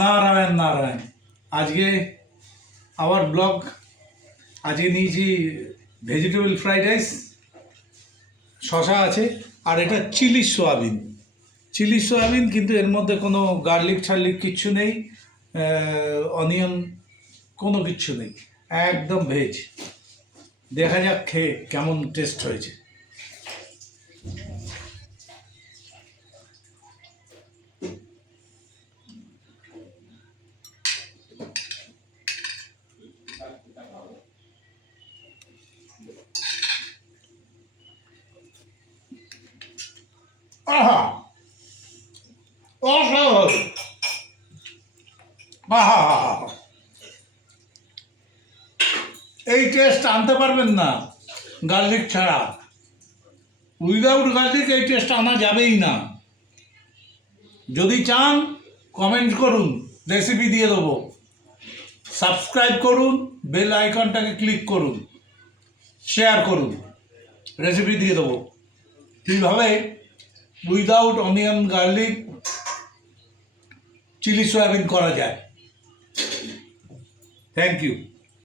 নারায়ণ নারায়ণ। আজকে আবার ব্লগ। আজকে নিয়েছি ভেজিটেবল ফ্রাইড রাইস, শশা আছে, আর এটা চিলি সোয়াবিন। চিলি সোয়াবিন, কিন্তু এর মধ্যে কোনো গার্লিক ছার্লিক কিচ্ছু নেই, অনিয়ন কোনো কিচ্ছু নেই, একদম ভেজ। দেখা যাক খেয়ে কেমন টেস্ট হয়েছে। আহা, অসাধারণ! আহা, এই টেস্ট আনতে পারবেন না গার্লিক ছাড়া। উইদাউট গার্লিক এই টেস্ট আনা যাবেই না। যদি চান কমেন্ট করুন, রেসিপি দিয়ে দেবো। সাবস্ক্রাইব করুন, বেল আইকনটাকে ক্লিক করুন, শেয়ার করুন, রেসিপি দিয়ে দেবো কীভাবে without onion garlic chilli soybean করা যায়। Thank you.